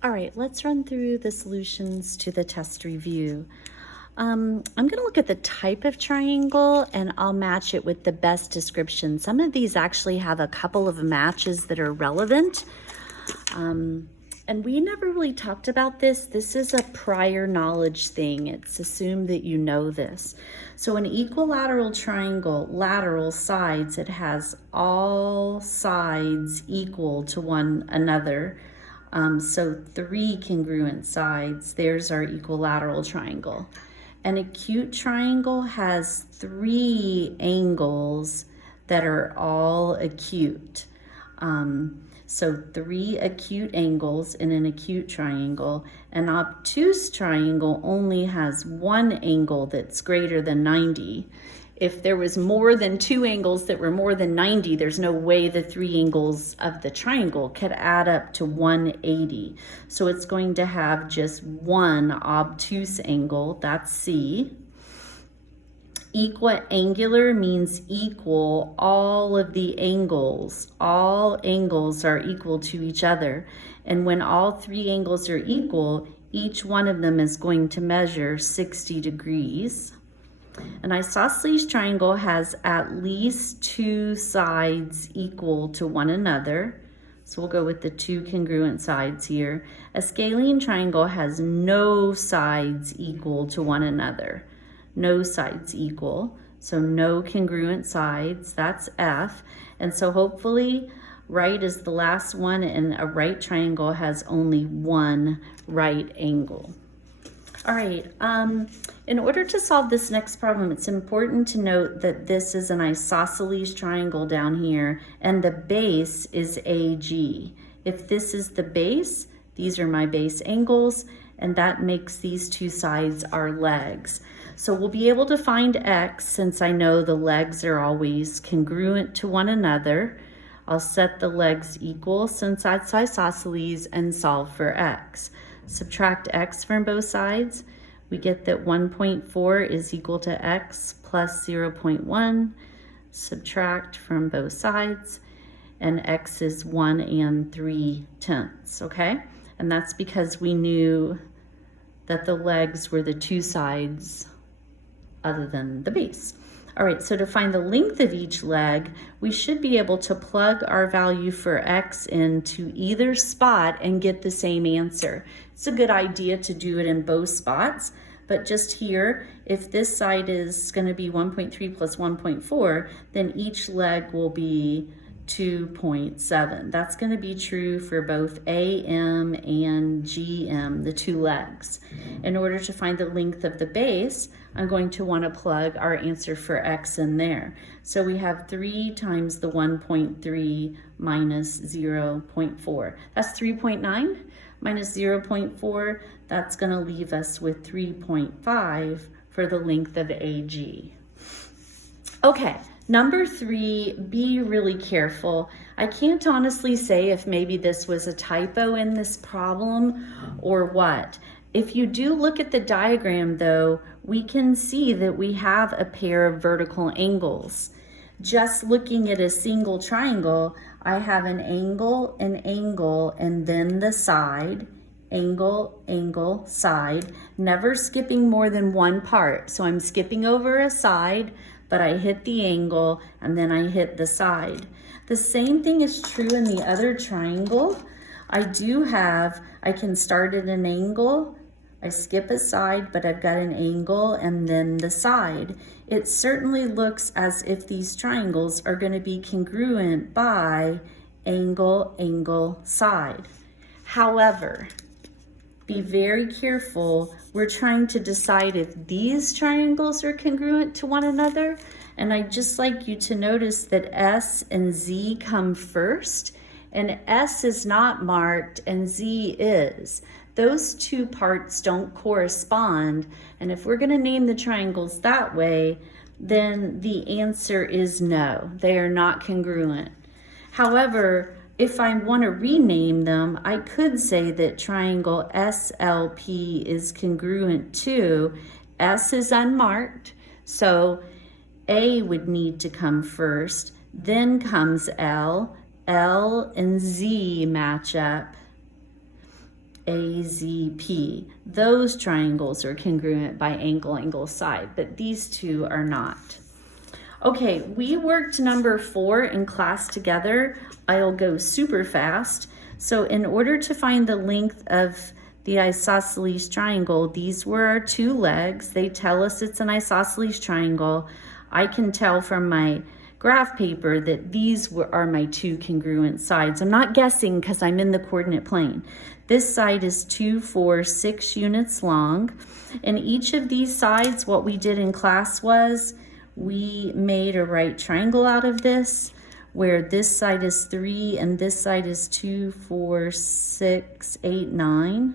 All right, let's run through the solutions to the test review. I'm going to look at the type of triangle and I'll match it with the best description. Some of these actually have a couple of matches that are relevant. And we never really talked about this. This is a prior knowledge thing. It's assumed that you know this. So an equilateral triangle, lateral sides, it has all sides equal to one another. So 3 congruent sides. There's our equilateral triangle. An acute triangle has 3 angles that are all acute. So 3 acute angles in an acute triangle. An obtuse triangle only has 1 angle that's greater than 90. If there was more than 2 angles that were more than 90, there's no way the 3 angles of the triangle could add up to 180. So it's going to have just 1 obtuse angle, that's C. Equiangular means equal all of the angles. All angles are equal to each other. And when all 3 angles are equal, each one of them is going to measure 60 degrees. An isosceles triangle has at least 2 sides equal to one another. So we'll go with the 2 congruent sides here. A scalene triangle has no sides equal to one another. No sides equal, so no congruent sides, that's F. And so hopefully right is the last one, and a right triangle has only 1 right angle. All right, in order to solve this next problem, it's important to note that this is an isosceles triangle down here, and the base is AG. If this is the base, these are my base angles, and that makes these 2 sides our legs. So we'll be able to find X since I know the legs are always congruent to one another. I'll set the legs equal since that's isosceles and solve for X. Subtract X from both sides. We get that 1.4 is equal to X plus 0.1. Subtract from both sides, and X is 1 3/10, okay? And that's because we knew that the legs were the 2 sides other than the base. All right, so to find the length of each leg, we should be able to plug our value for X into either spot and get the same answer. It's a good idea to do it in both spots, but just here, if this side is going to be 1.3 plus 1.4, then each leg will be 2.7. That's going to be true for both AM and GM, the 2 legs. In order to find the length of the base, I'm going to want to plug our answer for X in there. So we have 3 times the 1.3 minus 0.4. That's 3.9 minus 0.4. That's going to leave us with 3.5 for the length of AG. Okay. Number 3, be really careful. I can't honestly say if maybe this was a typo in this problem or what. If you do look at the diagram though, we can see that we have a pair of vertical angles. Just looking at a single triangle, I have an angle, and then the side, angle, angle, side, never skipping more than 1 part. So I'm skipping over a side, but I hit the angle and then I hit the side. The same thing is true in the other triangle. I can start at an angle, I skip a side, but I've got an angle and then the side. It certainly looks as if these triangles are going to be congruent by angle, angle, side. However, be very careful. We're trying to decide if these triangles are congruent to one another. And I'd just like you to notice that S and Z come first, and S is not marked and Z is. Those 2 parts don't correspond. And if we're going to name the triangles that way, then the answer is no. They are not congruent. However, if I want to rename them, I could say that triangle SLP is congruent to, S is unmarked, so A would need to come first, then comes L and Z match up, AZP. Those triangles are congruent by angle, angle, side, but these two are not. Okay, we worked number 4 in class together. I'll go super fast. So in order to find the length of the isosceles triangle, these were our 2 legs. They tell us it's an isosceles triangle. I can tell from my graph paper that these are my 2 congruent sides. I'm not guessing because I'm in the coordinate plane. This side is 2, 4, 6 units long. And each of these sides, what we did in class was we made a right triangle out of this, where this side is 3 and this side is 2, 4, 6, 8, 9.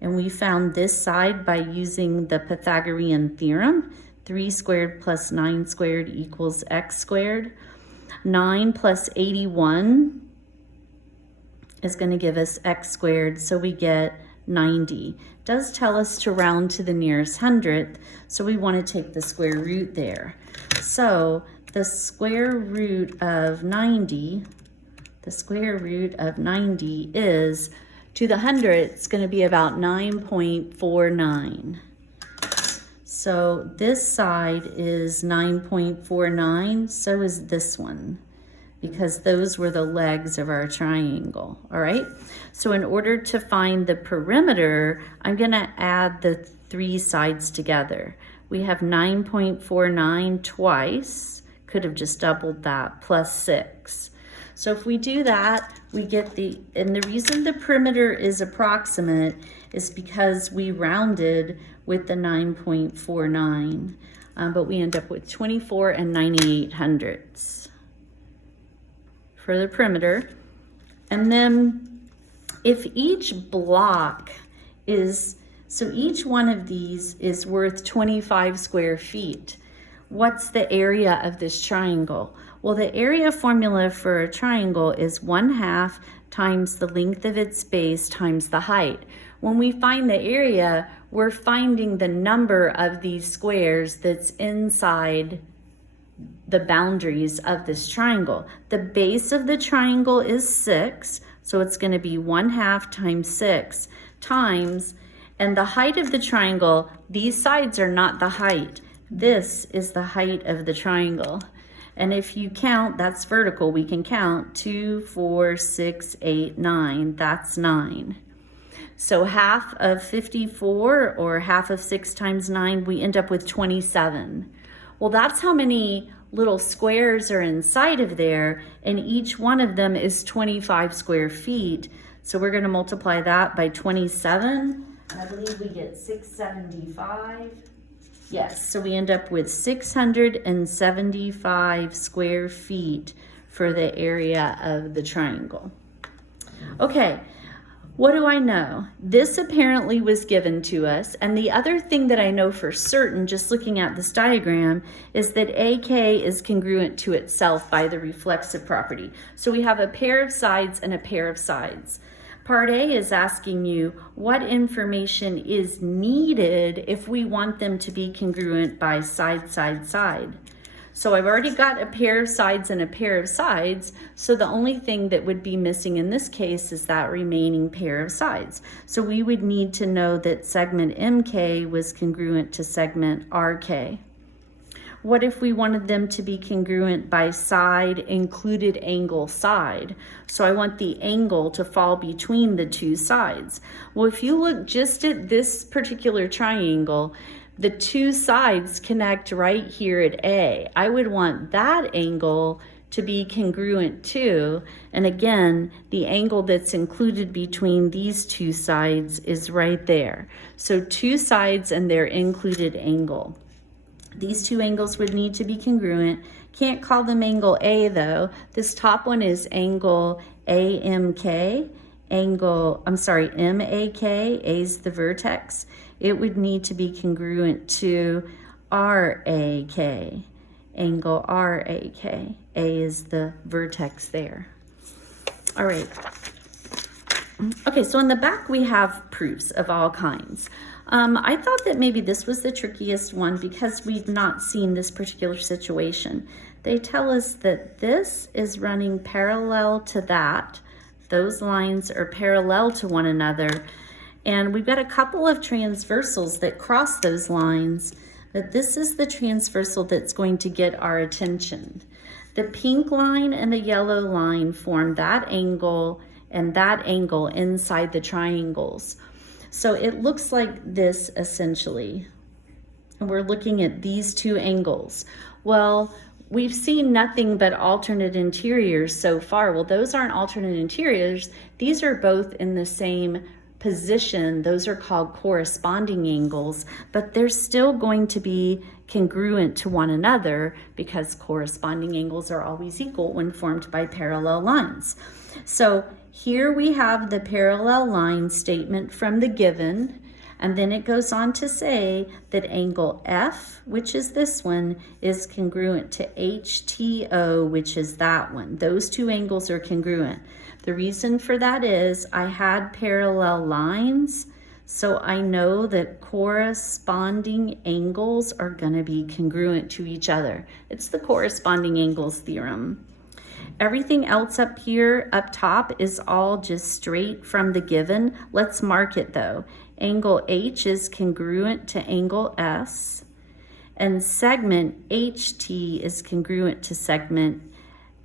And we found this side by using the Pythagorean theorem. 3 squared plus 9 squared equals x squared. 9 plus 81 is going to give us x squared, so we get 90. It does tell us to round to the nearest hundredth, so we want to take the square root there. So the square root of 90, is, to the hundredth, it's going to be about 9.49. So this side is 9.49, so is this one, because those were the legs of our triangle, all right? So in order to find the perimeter, I'm gonna add the 3 sides together. We have 9.49 twice, could have just doubled that, plus 6. So if we do that, we get and the reason the perimeter is approximate is because we rounded with the 9.49, but we end up with 24 and 98 hundredths for the perimeter. And then if each block is, so each one of these is worth 25 square feet, what's the area of this triangle? Well, the area formula for a triangle is 1/2 times the length of its base times the height. When we find the area, we're finding the number of these squares that's inside the boundaries of this triangle. The base of the triangle is 6, so it's going to be 1/2 times 6 times, and the height of the triangle, these sides are not the height. This is the height of the triangle. And if you count, that's vertical, we can count 2, 4, 6, 8, 9, that's 9. So half of 54, or half of 6 times 9, we end up with 27. Well, that's how many little squares are inside of there, and each one of them is 25 square feet. So we're going to multiply that by 27. I believe we get 675. Yes, so we end up with 675 square feet for the area of the triangle. Okay, what do I know? This apparently was given to us, and the other thing that I know for certain, just looking at this diagram, is that AK is congruent to itself by the reflexive property. So we have a pair of sides and a pair of sides. Part A is asking you what information is needed if we want them to be congruent by side, side, side. So I've already got a pair of sides and a pair of sides, so the only thing that would be missing in this case is that remaining pair of sides. So we would need to know that segment MK was congruent to segment RK. What if we wanted them to be congruent by side included angle side? So I want the angle to fall between the 2 sides. Well, if you look just at this particular triangle, the 2 sides connect right here at A. I would want that angle to be congruent too. And again, the angle that's included between these 2 sides is right there. So 2 sides and their included angle. These 2 angles would need to be congruent. Can't call them angle A though. This top one is angle AMK. MAK, A is the vertex. It would need to be congruent to RAK, angle RAK. A is the vertex there. All right. Okay, so in the back we have proofs of all kinds. I thought that maybe this was the trickiest one because we've not seen this particular situation. They tell us that this is running parallel to that. Those lines are parallel to one another. And we've got a couple of transversals that cross those lines, but this is the transversal that's going to get our attention. The pink line and the yellow line form that angle and that angle inside the triangles. So it looks like this essentially. And we're looking at these two angles. Well, we've seen nothing but alternate interiors so far. Well, those aren't alternate interiors. These are both in the same position. Those are called corresponding angles, but they're still going to be congruent to one another because corresponding angles are always equal when formed by parallel lines. So here we have the parallel line statement from the given, and then it goes on to say that angle F, which is this one, is congruent to HTO, which is that one. Those two angles are congruent. The reason for that is I had parallel lines, so I know that corresponding angles are going to be congruent to each other. It's the corresponding angles theorem. Everything else up here, up top, is all just straight from the given. Let's mark it though. Angle H is congruent to angle S, and segment HT is congruent to segment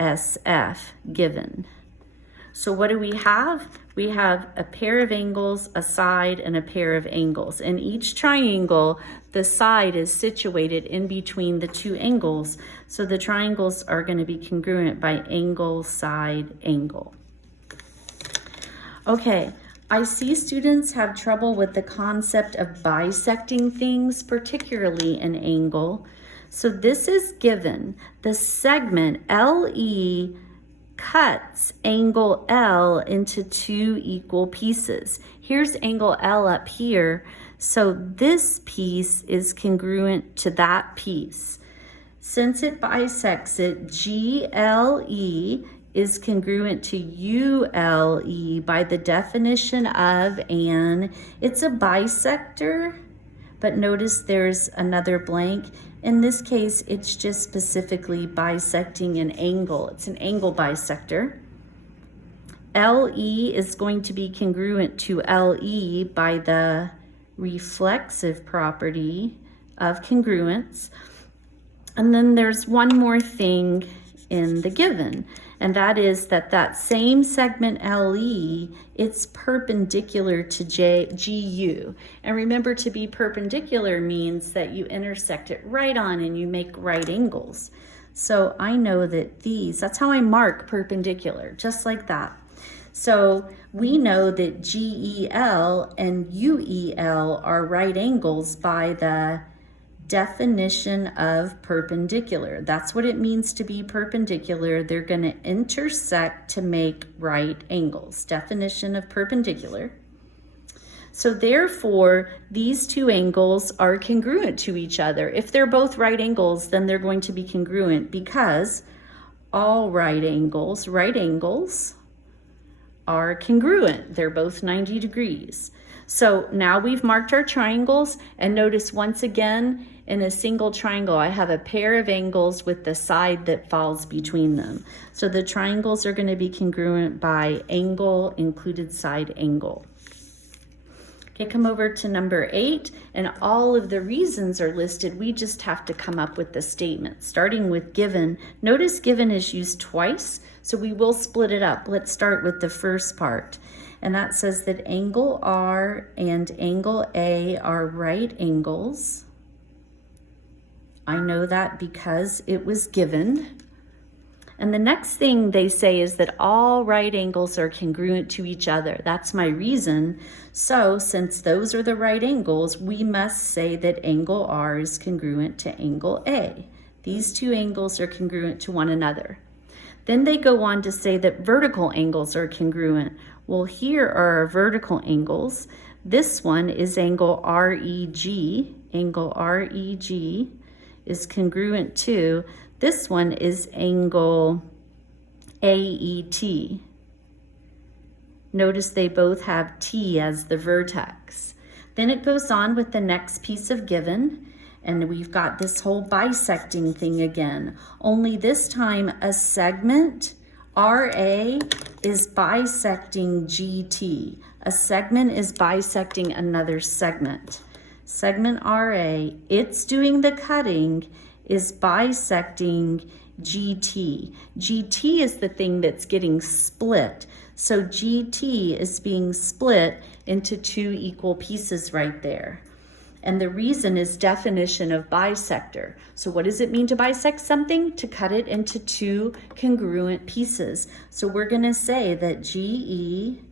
SF given. So what do we have? We have a pair of angles, a side, and a pair of angles. In each triangle, the side is situated in between the two angles. So the triangles are going to be congruent by angle, side, angle. Okay, I see students have trouble with the concept of bisecting things, particularly an angle. So this is given. The segment LE cuts angle L into two equal pieces. Here's angle L up here, so this piece is congruent to that piece. Since it bisects it, GLE is congruent to ULE by the definition of an, it's a bisector, but notice there's another blank. In this case, it's just specifically bisecting an angle. It's an angle bisector. LE is going to be congruent to LE by the reflexive property of congruence. And then there's one more thing in the given, and that is that same segment LE, it's perpendicular to GU. And remember, to be perpendicular means that you intersect it right on and you make right angles. So I know that that's how I mark perpendicular, just like that. So we know that GEL and UEL are right angles by the definition of perpendicular. That's what it means to be perpendicular. They're going to intersect to make right angles. Definition of perpendicular. So therefore, these two angles are congruent to each other. If they're both right angles, then they're going to be congruent because all right angles are congruent. They're both 90 degrees. So now we've marked our triangles, and notice once again, in a single triangle, I have a pair of angles with the side that falls between them. So the triangles are going to be congruent by angle included side angle. Okay, come over to number 8, and all of the reasons are listed. We just have to come up with the statement, starting with given. Notice given is used twice, so we will split it up. Let's start with the first part. And that says that angle R and angle A are right angles. I know that because it was given. And the next thing they say is that all right angles are congruent to each other. That's my reason. So since those are the right angles, we must say that angle R is congruent to angle A. These two angles are congruent to one another. Then they go on to say that vertical angles are congruent. Well, here are our vertical angles. This one is angle REG. Angle REG is congruent to. This one is angle AET. Notice they both have T as the vertex. Then it goes on with the next piece of given, and we've got this whole bisecting thing again. Only this time a segment RA is bisecting GT. A segment is bisecting another segment. Segment RA, it's doing the cutting, is bisecting GT. GT is the thing that's getting split. So GT is being split into two equal pieces right there. And the reason is definition of bisector. So what does it mean to bisect something? To cut it into two congruent pieces. So we're going to say that GE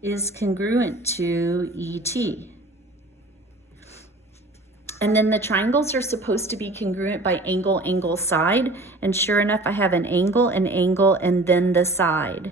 is congruent to ET. And then the triangles are supposed to be congruent by angle, angle, side. And sure enough, I have an angle, and then the side.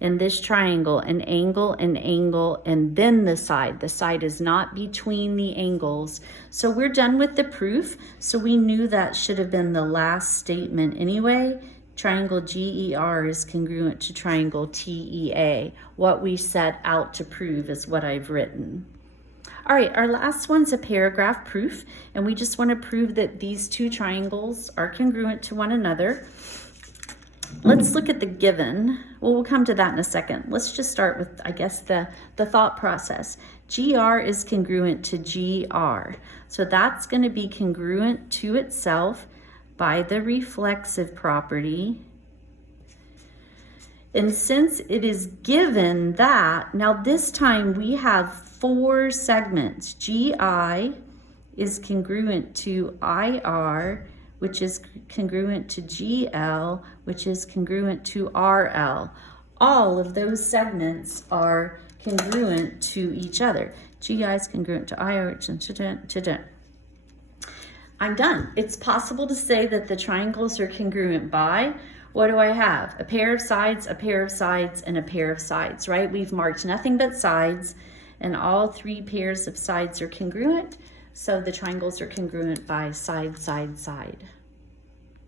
In this triangle, an angle, and then the side. The side is not between the angles. So we're done with the proof. So we knew that should have been the last statement anyway. Triangle GER is congruent to triangle TEA. What we set out to prove is what I've written. All right, our last one's a paragraph proof, and we just want to prove that these two triangles are congruent to one another. Let's look at the given. Well, we'll come to that in a second. Let's just start with, I guess, the thought process. GR is congruent to GR. So that's going to be congruent to itself by the reflexive property. And since it is given that, now this time we have four segments. GI is congruent to IR, which is congruent to GL, which is congruent to RL. All of those segments are congruent to each other. GI is congruent to IR, I'm done. It's possible to say that the triangles are congruent by, what do I have? A pair of sides, a pair of sides, and a pair of sides, right? We've marked nothing but sides, and all three pairs of sides are congruent, so the triangles are congruent by side, side, side.